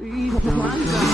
Itu mantap.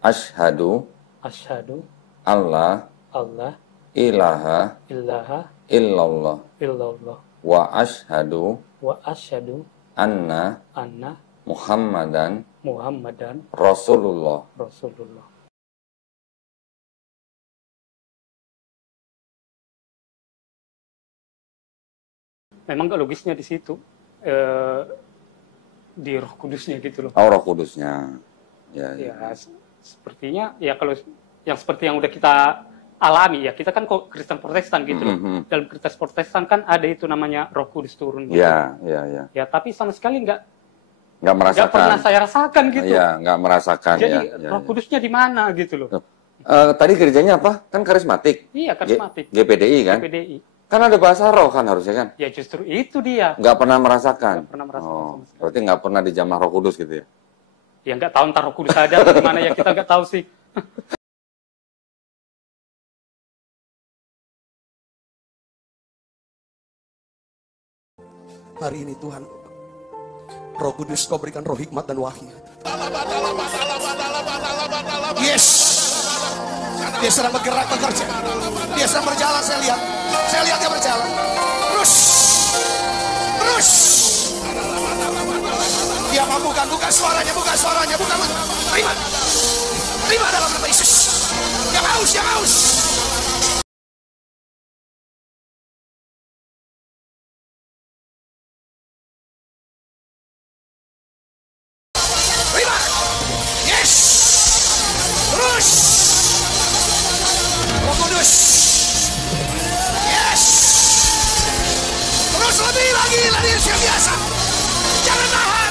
Asyhadu Asyhadu alla Allah ilaha ilaha illallah illallah wa asyhadu wa asyhadu anna anna Muhammadan Muhammadan Rasulullah. Rasulullah. Memang gak logisnya di situ, di Roh Kudusnya gitu loh. Oh, Roh Kudusnya. Ya, Ya, ya. sepertinya ya kalau yang seperti yang udah kita alami ya, kita kan kok Kristen Protestan gitu loh. Dalam Kristen Protestan kan ada itu namanya Roh Kudus turun gitu. Ya, ya, ya. Ya, tapi sama sekali Nggak nggak merasakan. pernah saya rasakan gitu. Iya, nggak merasakan. Jadi ya, Roh Kudusnya di mana gitu loh. Tadi gerejanya apa? Kan karismatik. Iya, karismatik. GPDI kan? GPDI. Kan ada bahasa roh kan harusnya kan? Ya justru itu dia. Nggak pernah merasakan. Nggak pernah merasakan Oh, sama sekali. berarti nggak pernah dijamah Roh Kudus gitu ya? Ya nggak tahu ntar Roh Kudus ada atau gimana ya, kita nggak tahu sih. Hari ini Tuhan, Roh Kudus Kau berikan roh hikmat dan wahyu. Yes, dia sedang bergerak bekerja, dia sedang berjalan. Saya lihat dia berjalan. Terus, dia mau buka suaranya, buka. Terima dalam nama Yesus. Yang haus. Terima. Yes. Terus. Roh Kudus. Yes. Terus lebih lagi yang biasa. Jangan tahan.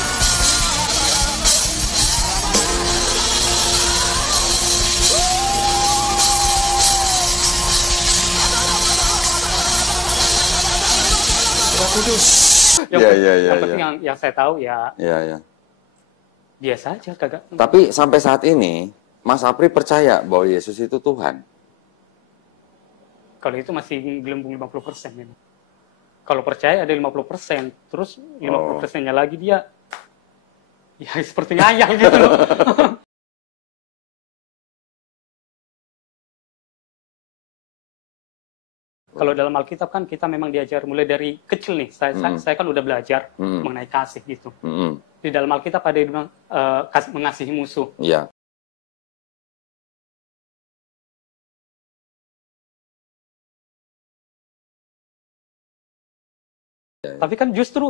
Roh Kudus. Yang penting yang saya tahu ya Iya, ya. biasa aja, kagak. Tapi sampai saat ini, Mas Apri percaya bahwa Yesus itu Tuhan. Kalau itu masih gelembung 50% memang. Kalau percaya ada 50%, terus 50%-nya lagi dia ya seperti ngayal gitu loh. Kalau dalam Alkitab kan kita memang diajar mulai dari kecil nih. Saya kan udah belajar mengenai kasih gitu. Di dalam Alkitab ada yang bilang mengasihi musuh. Iya. Tapi kan justru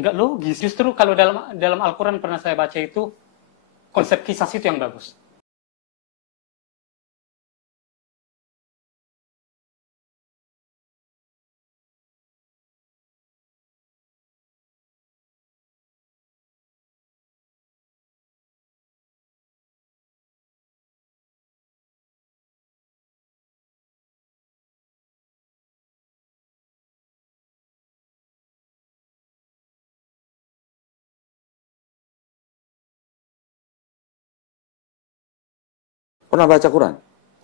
nggak logis. Justru kalau dalam Al-Quran pernah saya baca itu konsep kisah itu yang bagus. Pernah baca Quran?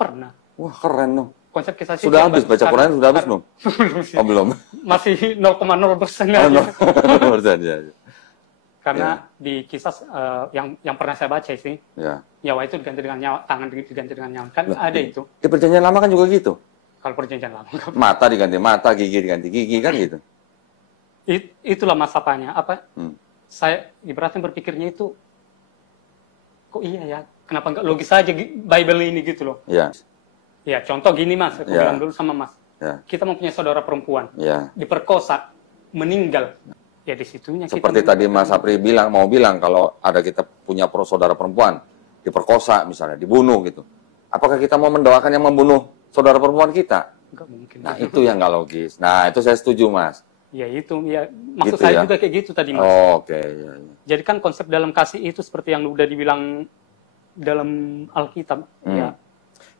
Pernah. Wah, keren dong. Konsep kisah Sudah habis baca Quran, sudah habis belum? Belum sih. Oh, belum. Masih 0,0% Oh, aja. 0%, ya. Karena di kisah yang pernah saya baca sih, Ya. nyawa itu diganti dengan nyawa, tangan diganti dengan nyawa. Kan Lah, ada itu. Di perjanjian lama kan juga gitu. Kalau perjanjian lama. Mata diganti mata, gigi diganti gigi, kan gitu. Itulah masapanya. Apa? Hmm. Saya ibaratnya berpikirnya itu, kok iya ya? Kenapa nggak logis aja Bible ini gitu loh? Ya. Ya, contoh gini Mas, aku Ya. bilang dulu sama Mas. Ya. Kita mempunyai saudara perempuan, Ya. diperkosa, meninggal. Ya di situnya Seperti kita tadi Mas Apri mau bilang kalau ada kita punya saudara perempuan diperkosa misalnya, dibunuh gitu. Apakah kita mau mendoakan yang membunuh saudara perempuan kita? nggak mungkin. Nah, itu yang nggak logis. Nah, itu saya setuju, Mas. Ya itu, ya maksud Gitu saya ya? juga kayak gitu tadi Mas. Oh, oke, ya, ya. Jadi kan konsep dalam kasih itu seperti yang udah dibilang dalam Alkitab. Ya,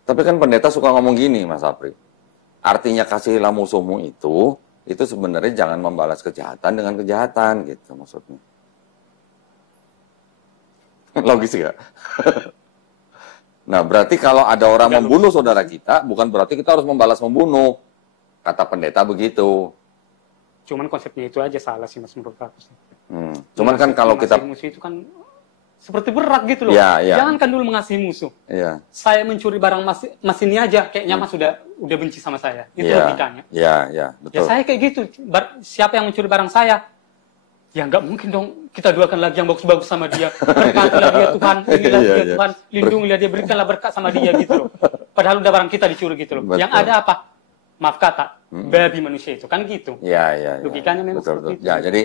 Tapi kan pendeta suka ngomong gini, Mas Apri. Artinya kasihilah musuhmu itu sebenarnya jangan membalas kejahatan dengan kejahatan, gitu maksudnya. Logis nggak? Nah, berarti kalau ada orang membunuh saudara kita, bukan berarti kita harus membalas membunuh. Kata pendeta begitu. cuman konsepnya itu aja salah sih Mas menurut aku sih. Cuman kan kalau kita... Mengasihi musuh itu kan seperti berat gitu loh. Ya, ya. Jangankan dulu mengasihi musuh. Iya. Saya mencuri barang mas ini aja, kayaknya Mas udah benci sama saya. Itu Iya, logikanya. iya, Ya betul. saya kayak gitu. Siapa yang mencuri barang saya? Ya nggak mungkin dong kita doakan lagi yang bagus-bagus sama dia. Berkatilah dia Tuhan, inilah Iya, dia iya. Tuhan, lindungilah dia, berikanlah berkat sama dia gitu loh. Padahal udah barang kita dicuri gitu loh. Betul. Yang ada apa? Maaf kata, babi manusia itu kan gitu. Iya, iya. Logikanya memang betul, seperti betul. itu. Ya, jadi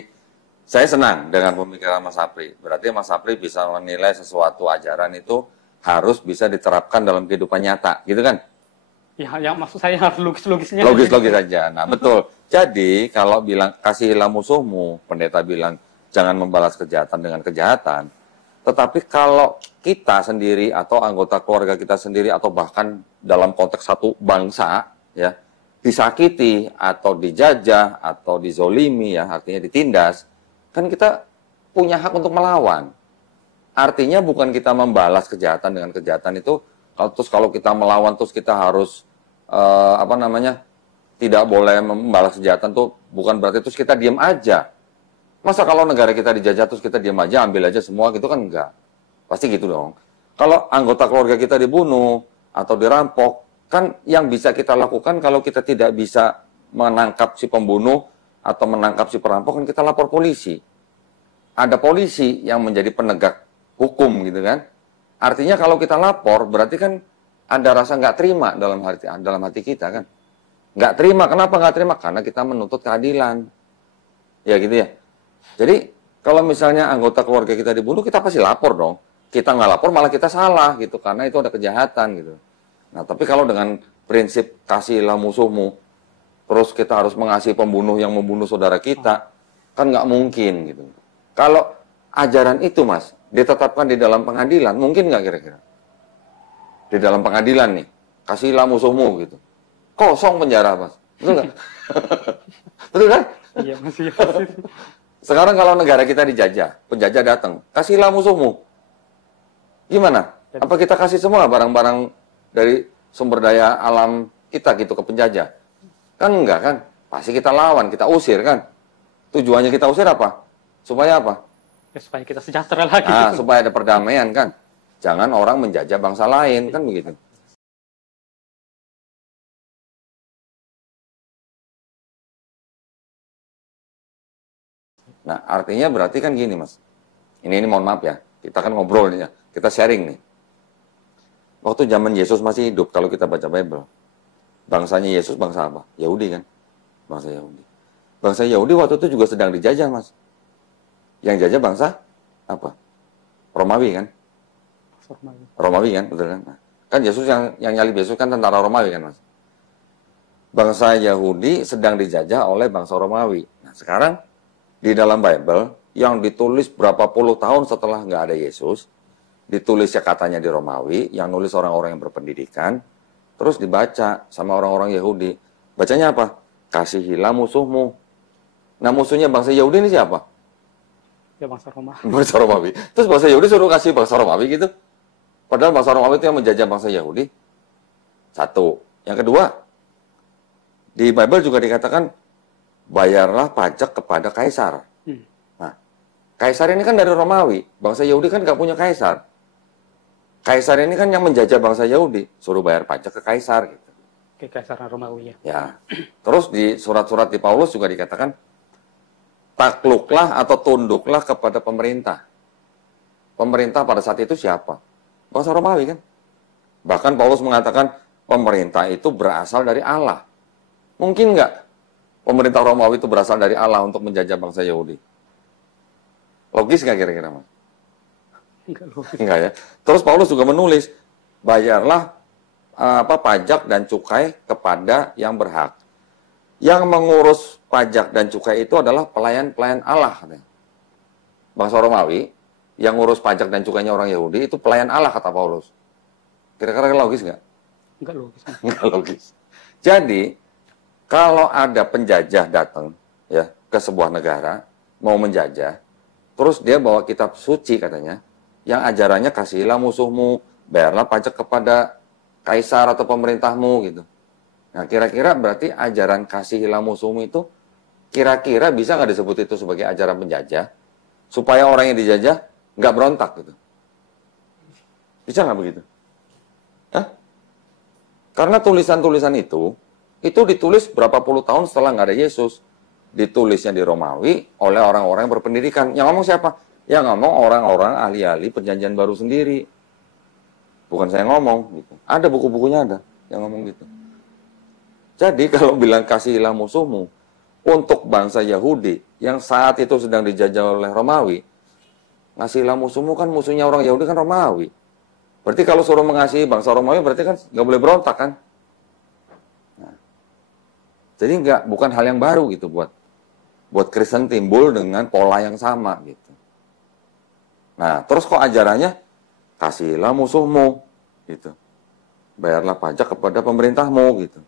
saya senang dengan pemikiran Mas Apri. Berarti Mas Apri bisa menilai sesuatu ajaran itu harus bisa diterapkan dalam kehidupan nyata, gitu kan? Ya, yang maksud saya harus logis-logisnya. Logis-logis aja. Nah, betul. Jadi, kalau bilang kasihilah musuhmu, pendeta bilang jangan membalas kejahatan dengan kejahatan. Tetapi kalau kita sendiri atau anggota keluarga kita sendiri atau bahkan dalam konteks satu bangsa, ya, disakiti atau dijajah atau dizolimi, ya, artinya ditindas, kan kita punya hak untuk melawan. Artinya bukan kita membalas kejahatan dengan kejahatan itu, kalau kita melawan terus kita harus tidak boleh membalas kejahatan tuh bukan berarti terus kita diam aja. Masa kalau negara kita dijajah terus kita diam aja, ambil aja semua gitu kan enggak. Pasti gitu dong. Kalau anggota keluarga kita dibunuh atau dirampok, kan yang bisa kita lakukan kalau kita tidak bisa menangkap si pembunuh atau menangkap si perampok, kan kita lapor polisi. Ada polisi yang menjadi penegak hukum gitu kan. Artinya kalau kita lapor berarti kan ada rasa nggak terima dalam hati kita kan. Nggak terima, kenapa nggak terima? Karena kita menuntut keadilan. Ya gitu ya. Jadi kalau misalnya anggota keluarga kita dibunuh, kita pasti lapor dong. Kita nggak lapor malah kita salah gitu, karena itu ada kejahatan gitu. Nah, tapi kalau dengan prinsip kasihilah musuhmu, terus kita harus mengasihi pembunuh yang membunuh saudara kita, kan nggak mungkin gitu. Kalau ajaran itu, Mas, ditetapkan di dalam pengadilan, mungkin nggak kira-kira? Di dalam pengadilan nih, kasihilah musuhmu gitu. Kosong penjara, Mas. Betul nggak? Betul kan? Iya, masih. Sekarang kalau negara kita dijajah, penjajah datang, kasihilah musuhmu. Gimana? Apa kita kasih semua barang-barang dari sumber daya alam kita gitu ke penjajah? Kan enggak kan? Pasti kita lawan, kita usir kan? Tujuannya kita usir apa? Supaya apa? Ya, supaya kita sejahtera lagi. Nah, supaya ada perdamaian kan? Jangan orang menjajah bangsa lain, kan begitu. Nah, artinya berarti kan gini, Mas. Ini mohon maaf ya. Kita kan ngobrol nih ya. Kita sharing nih. Waktu zaman Yesus masih hidup, kalau kita baca Bible, bangsanya Yesus bangsa apa? Yahudi kan? Bangsa Yahudi. Bangsa Yahudi waktu itu juga sedang dijajah, Mas. Yang jajah bangsa apa? Romawi kan? Romawi kan, betul kan? Nah, kan Yesus yang nyalib Yesus kan tentara Romawi kan, Mas? Bangsa Yahudi sedang dijajah oleh bangsa Romawi. Nah, sekarang di dalam Bible yang ditulis berapa puluh tahun setelah nggak ada Yesus, ditulisnya katanya di Romawi, yang nulis orang-orang yang berpendidikan, terus dibaca sama orang-orang Yahudi. Bacanya apa? Kasihilah musuhmu. Nah, musuhnya bangsa Yahudi ini siapa? Ya, bangsa Romawi. Bangsa Romawi. Terus bangsa Yahudi suruh kasih bangsa Romawi gitu. Padahal bangsa Romawi itu yang menjajah bangsa Yahudi. Satu. Yang kedua, di Bible juga dikatakan, bayarlah pajak kepada kaisar. Nah, kaisar ini kan dari Romawi. Bangsa Yahudi kan nggak punya kaisar. Kaisar ini kan yang menjajah bangsa Yahudi. Suruh bayar pajak ke kaisar. Gitu. Ke kaisar Romawi ya. Ya. Terus di surat-surat di Paulus juga dikatakan, takluklah atau tunduklah kepada pemerintah. Pemerintah pada saat itu siapa? Bangsa Romawi kan. Bahkan Paulus mengatakan pemerintah itu berasal dari Allah. Mungkin nggak pemerintah Romawi itu berasal dari Allah untuk menjajah bangsa Yahudi? Logis nggak kira-kira, Mas? Enggak logis. Enggak ya. Terus Paulus juga menulis, bayarlah pajak dan cukai kepada yang berhak. Yang mengurus pajak dan cukai itu adalah pelayan-pelayan Allah, katanya. Bangsa Romawi, yang ngurus pajak dan cukainya orang Yahudi, itu pelayan Allah, kata Paulus. Kira-kira logis nggak? Enggak logis. Nggak logis. Jadi, kalau ada penjajah datang ya ke sebuah negara, mau menjajah, terus dia bawa kitab suci katanya, yang ajarannya kasihilah musuhmu, bayarlah pajak kepada kaisar atau pemerintahmu gitu. Nah, kira-kira berarti ajaran kasihilah musuhmu itu kira-kira bisa nggak disebut itu sebagai ajaran penjajah supaya orang yang dijajah nggak berontak gitu? Bisa nggak begitu? Hah? Karena tulisan-tulisan itu ditulis berapa puluh tahun setelah nggak ada Yesus. Ditulisnya di Romawi oleh orang-orang yang berpendidikan. Yang ngomong siapa? Yang ngomong orang-orang ahli-ahli perjanjian baru sendiri. Bukan saya ngomong gitu. Ada buku-bukunya ada yang ngomong gitu. Jadi kalau bilang kasihilah musuhmu untuk bangsa Yahudi yang saat itu sedang dijajah oleh Romawi, ngasihilah musuhmu kan musuhnya orang Yahudi kan Romawi. Berarti kalau suruh mengasihi bangsa Romawi berarti kan nggak boleh berontak kan? Nah, jadi bukan hal yang baru gitu buat Kristen timbul dengan pola yang sama gitu. Nah, terus kok ajarannya kasihilah musuhmu gitu. Bayarlah pajak kepada pemerintahmu gitu.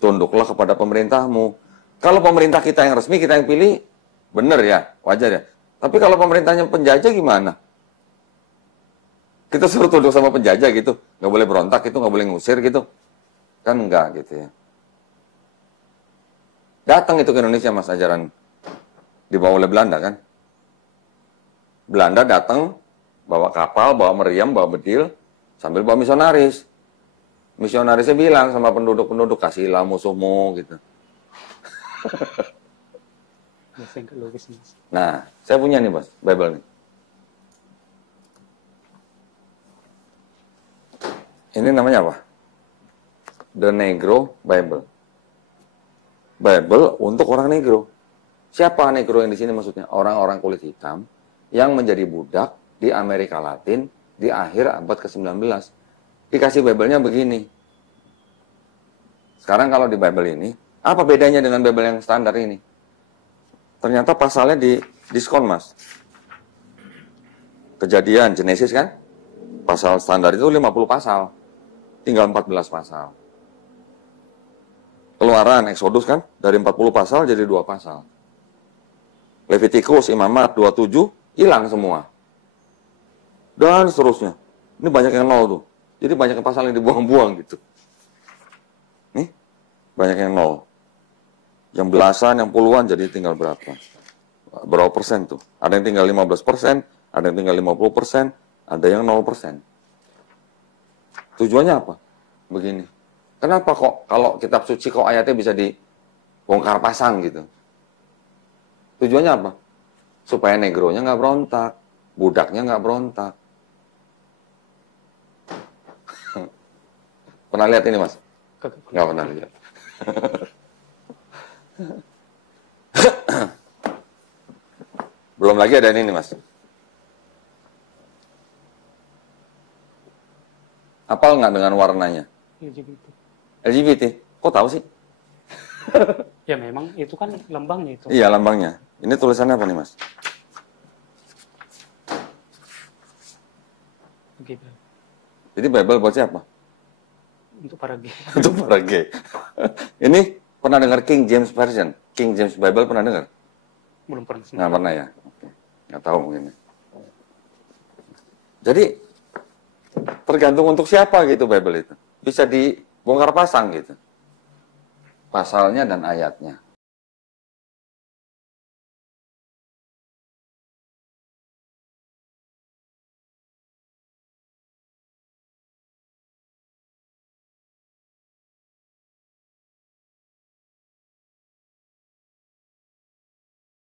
Tunduklah kepada pemerintahmu. Kalau pemerintah kita yang resmi, kita yang pilih, benar ya, wajar ya. Tapi kalau pemerintahnya penjajah gimana? Kita suruh tunduk sama penjajah gitu, nggak boleh berontak gitu, nggak boleh ngusir gitu. Kan enggak gitu ya. Datang itu ke Indonesia mas ajaran dibawa oleh Belanda kan. Belanda datang, bawa kapal, bawa meriam, bawa bedil, sambil bawa misionaris. Misionarisnya bilang sama penduduk-penduduk, kasihilah musuhmu, gitu. Nah, saya punya nih, Bos, Bible nih. Ini namanya apa? The Negro Bible. Bible untuk orang Negro. Siapa Negro yang di sini maksudnya? Orang-orang kulit hitam yang menjadi budak di Amerika Latin di akhir abad ke-19. Dikasih Bible-nya begini. Sekarang kalau di Bible ini, apa bedanya dengan Bible yang standar ini? Ternyata pasalnya di diskon, Mas. Kejadian, Genesis kan? Pasal standar itu 50 pasal. Tinggal 14 pasal. Keluaran, Exodus kan? Dari 40 pasal jadi 2 pasal. Levitikus, Imamat, 27, hilang semua. Dan seterusnya. Ini banyak yang nol tuh. Jadi banyak pasal yang dibuang-buang gitu. Nih, banyak yang nol. Yang belasan, yang puluhan, jadi tinggal berapa? Berapa persen tuh? Ada yang tinggal 15%, ada yang tinggal 50%, ada yang 0%. Tujuannya apa? Begini. Kenapa kok kalau kitab suci kok ayatnya bisa dibongkar pasang gitu? Tujuannya apa? Supaya negronya nggak berontak, budaknya nggak berontak. Pernah lihat ini, Mas? Nggak pernah lihat. Belum lagi ada ini, Mas. Apal nggak dengan warnanya? LGBT. LGBT. Kok tahu sih? Ya memang itu kan lambangnya itu. Iya, lambangnya. Ini tulisannya apa nih, Mas? Gitu. Jadi Bible buat siapa? Untuk para gay. Untuk para gay. Ini pernah dengar King James Version? King James Bible pernah dengar? Belum pernah. Nggak pernah ya? Oke. Nggak tahu mungkin. Jadi, tergantung untuk siapa gitu Bible itu. Bisa dibongkar pasang gitu. Pasalnya dan ayatnya.